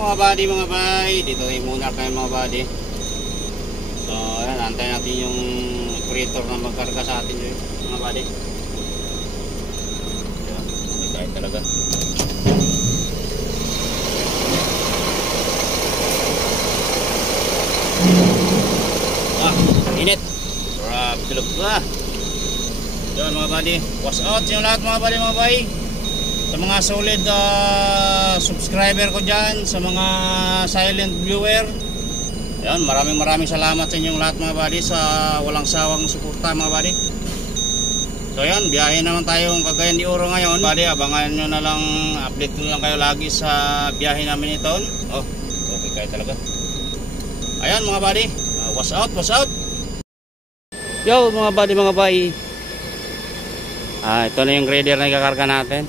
mga buddy, mga bay. Dito ay muna kayo mga buddy. So ayan, antayin natin yung operator na magkarga sa atin yun, mga buddy. Ayan, may kahit talaga. Init. Grabe tulog ba. Ayan mga buddy, watch out yung lahat mga buddy, mga bay. Sa mga solid subscriber ko dyan, sa mga silent viewer, ayan, maraming salamat sa inyong lahat mga buddy, sa walang sawang suporta mga buddy. So ayan, biyahe naman tayong Cagayan de Oro ngayon buddy. Abangan nyo na lang, update nyo lang kayo lagi sa biyahe namin ito. Oh, okay kayo talaga. Ayan mga buddy, watch out, watch out. Yo mga buddy, mga bay, ito na yung grader na ikakarga natin.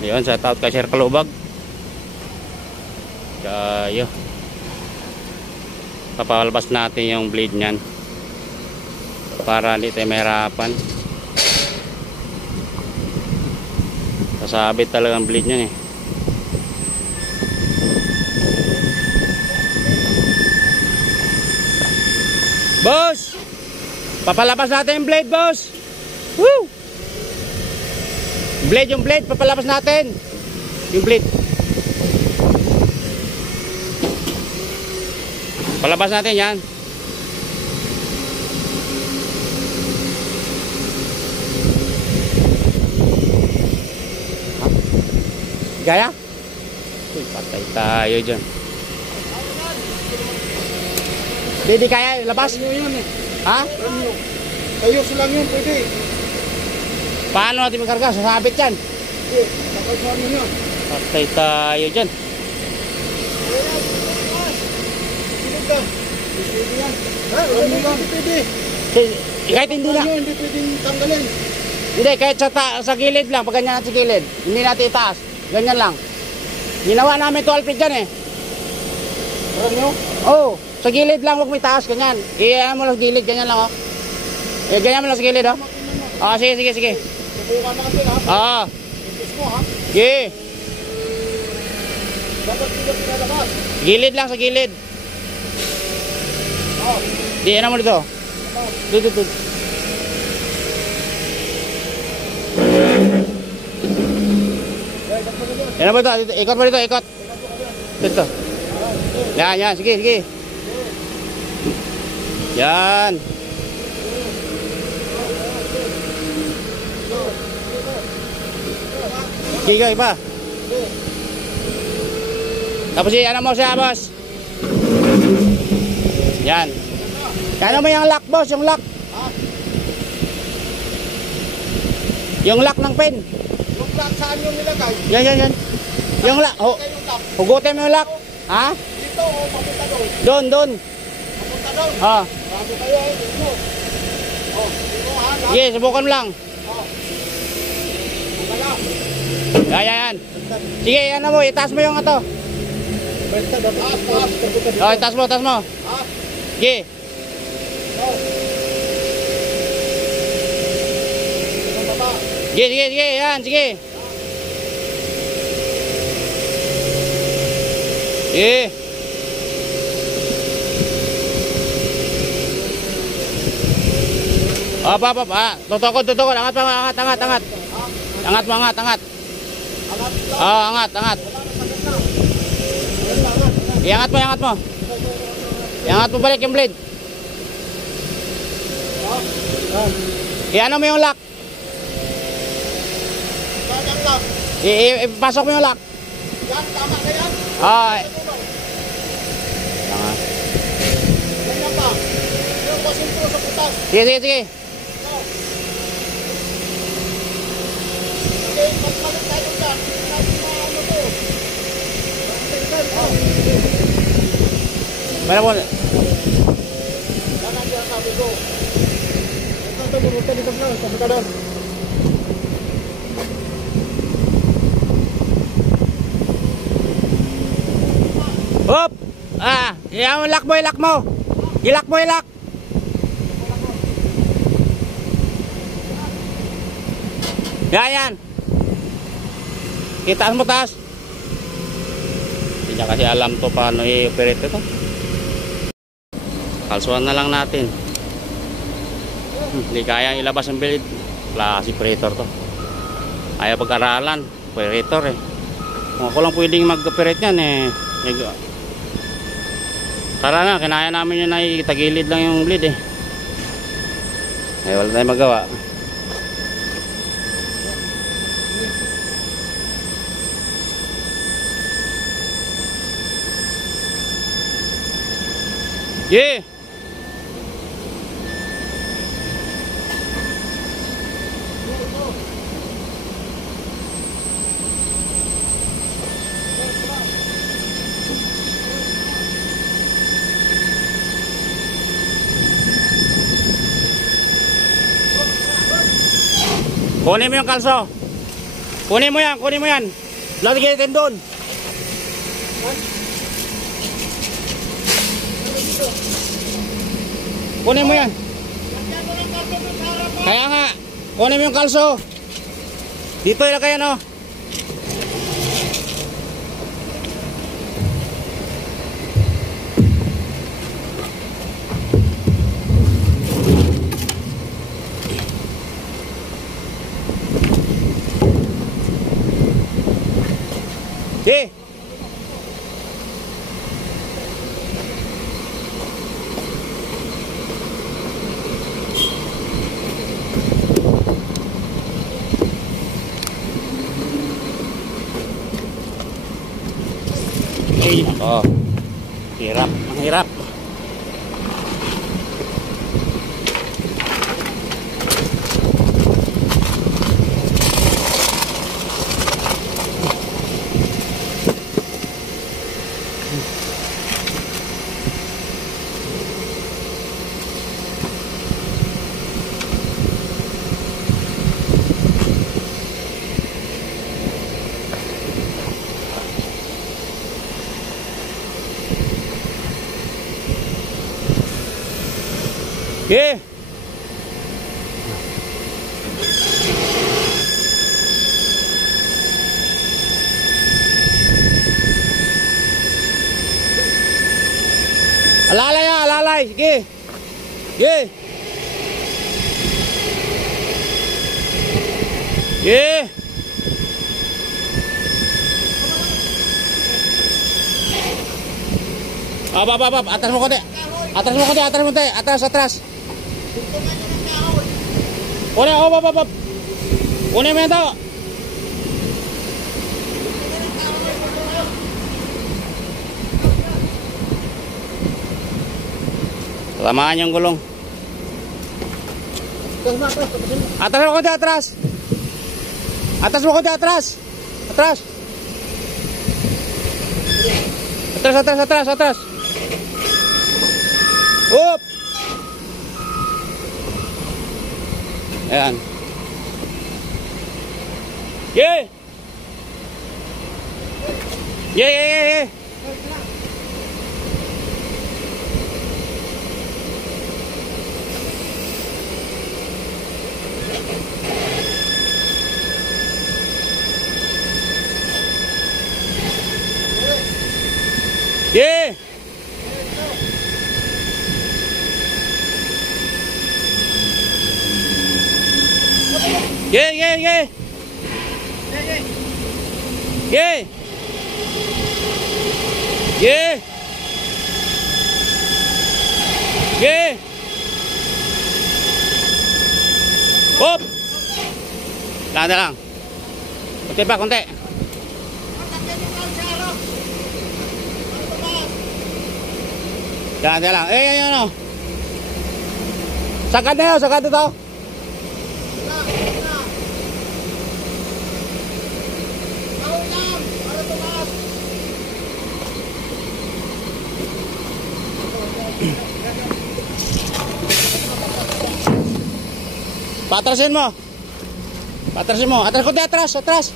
Ayun, shout out kay Sir Kalubag. Kaya papalabas natin yung blade nyan para hindi tayo mahirapan. Sasabit talaga ang blade nyan eh. Boss, papalabas natin yung blade, boss. Woo! Blade, yung blade, papalabas natin yung blade. Palabas natin yan. Gaya? Uy, patay tayo dyan. Hindi kaya labas? Ha? Ayos lang yun, pwede. Paano natin magkarga? Sasabit yan. Patay tayo dyan. Kahit hindi na. Hindi pwedeng tanggalin. Hindi, kahit sa gilid lang. Pag ganyan natin sa gilid, hindi natin itaas. Ganyan lang. Ginawa namin 12 feet dyan eh. Parang nyo? Oo, sa gilid lang, huwag may taas. Ganyan. Iyan mo lang sa gilid, ganyan lang oh. Ganyan mo lang sa gilid oh. Sige, sige, sige. Subukan na kasi lahat. Ipis mo ha. Sige. Dapat hindi pinalabas. Gilid lang, sa gilid. Di, ano mo dito? Dito. Ano ba ito? Ikot mo dito, ikot. Dito. Yan, sige, sige. Yan. Sige, iba. Tapos ano mo siya, boss? Yan. Ano mo yung lock, boss? Yung lock. Yung lock ng pen. Yung lock, saan yung nilagay? Yan. Yung lock. Hugutin mo yung lock. Ha? Dito o papunta doon? Doon. Papunta doon? Bago kayo eh. Dito. Dito ha. Sige, subukan mo lang. Bukala. Yan. Sige, ano mo, itaas mo yung ito. Taas. Itaas mo. Sige. Sige, yan, sige. Sige. Tutukod. Angat. Angat. Angat. Iangat mo. Iangat mo balik yung blade. Iano mo yung lock. Ipasok mo yung lock. Yan, tama na yan. Ganyan pa. Yung pasintro sa putas. Sige. Okay, magpalit tayo dyan. Natin na ano to. Mana mo? Yan ang sabi ko. Ito, bumunta dito na. Papunta doon. Hop! Lock mo. I-lock mo. Yan. Itaas mo taas. Hindi kasi alam to paano i-operate ito. Kalsuhan na lang natin. Hindi kaya ilabas ang bilid. Klase operator to. Ayaw pag-aralan. Operator eh. Kung ako lang pwedeng mag-operate yan eh. Tara na, kinaya namin yun ay tagilid lang yung bleed eh. Eh wala tayong magawa. Yeah. Kunin mo yung kalso. Kunin mo yan, kunin mo yan. Lagay natin doon. Kunin mo yan. Kaya nga, kunin mo yung kalso. Dito ilagay yan, oh. Di. Ay, nako. Hirap, ang hirap. Okay. Alalay ya, alalay. Sige. Sige. Sige. Ab. Atas mo konti. Atas mo konti, atas mo konti. Atas. Kunin, op. Kunin mo yan tao. Lamaan yung gulong. Atas mo konti, atras. Atas mo konti, atras. Atras. Atras. Up. Ayan. Yeah. Yeah. Up. Lang. Konti pa, konti. Jangan lang. Ano? Sagad ito. Patrasin mo. Atras konti, atras. Terus.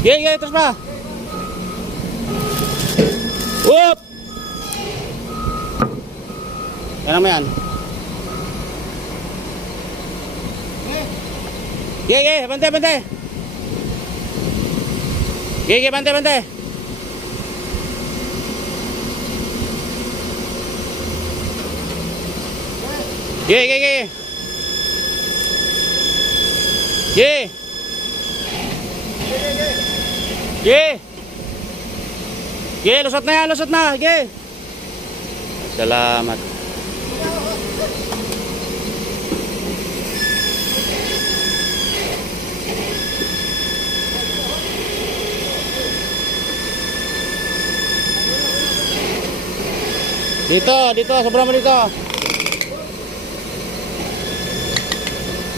Terus pa. Up. Yan mo yan. Gege, bante, bante. Gege, bante, bante. Gege, gege. Gege. Gege. Gege, lusot na yan, lusot na. Gege. Salamat. Dito, sobrang mo dito.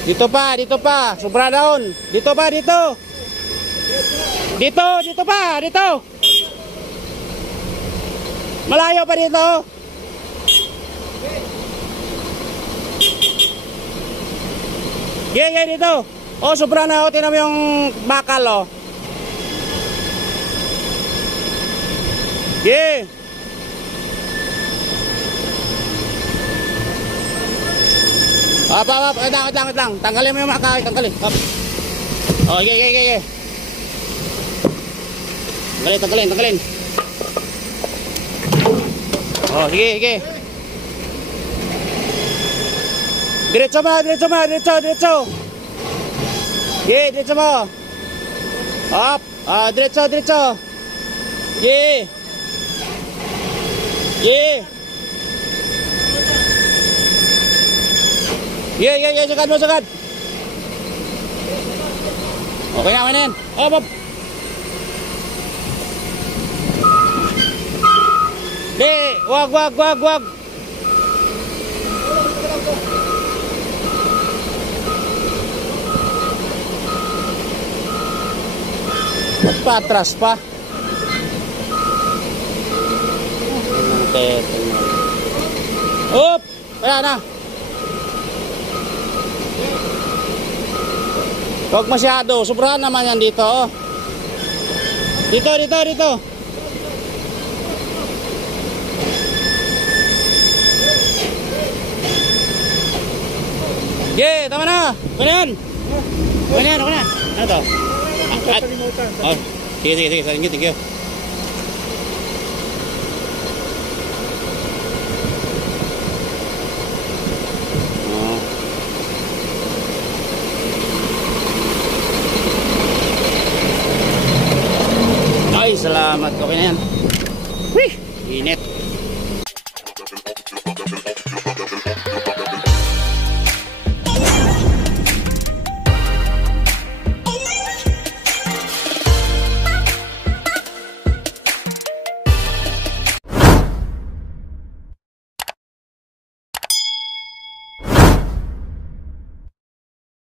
Dito pa, sobra down. Dito pa, dito. Dito pa, dito. Malayo pa dito. Gege dito. Oh, sobra na. Tingnan mo yung bakal, oh. Gege. Wait lang. Tanggalin mo yung makakawit, tanggalin. Up. Oh, okay. Tanggalin. Oh, sige. Diretso. Sige, diretso mo. Up. Diretso. Sige. Yeah, sagad. Okay na yan. Up. Di, wag. Ba't pa atras pa? Up! Kaya na. Huwag masyado, sobrahan naman yan dito. Oh. Dito. Tama na. Okay na. Ano to? Oh, sige. Thank you. Ay, salamat. Okay na yan.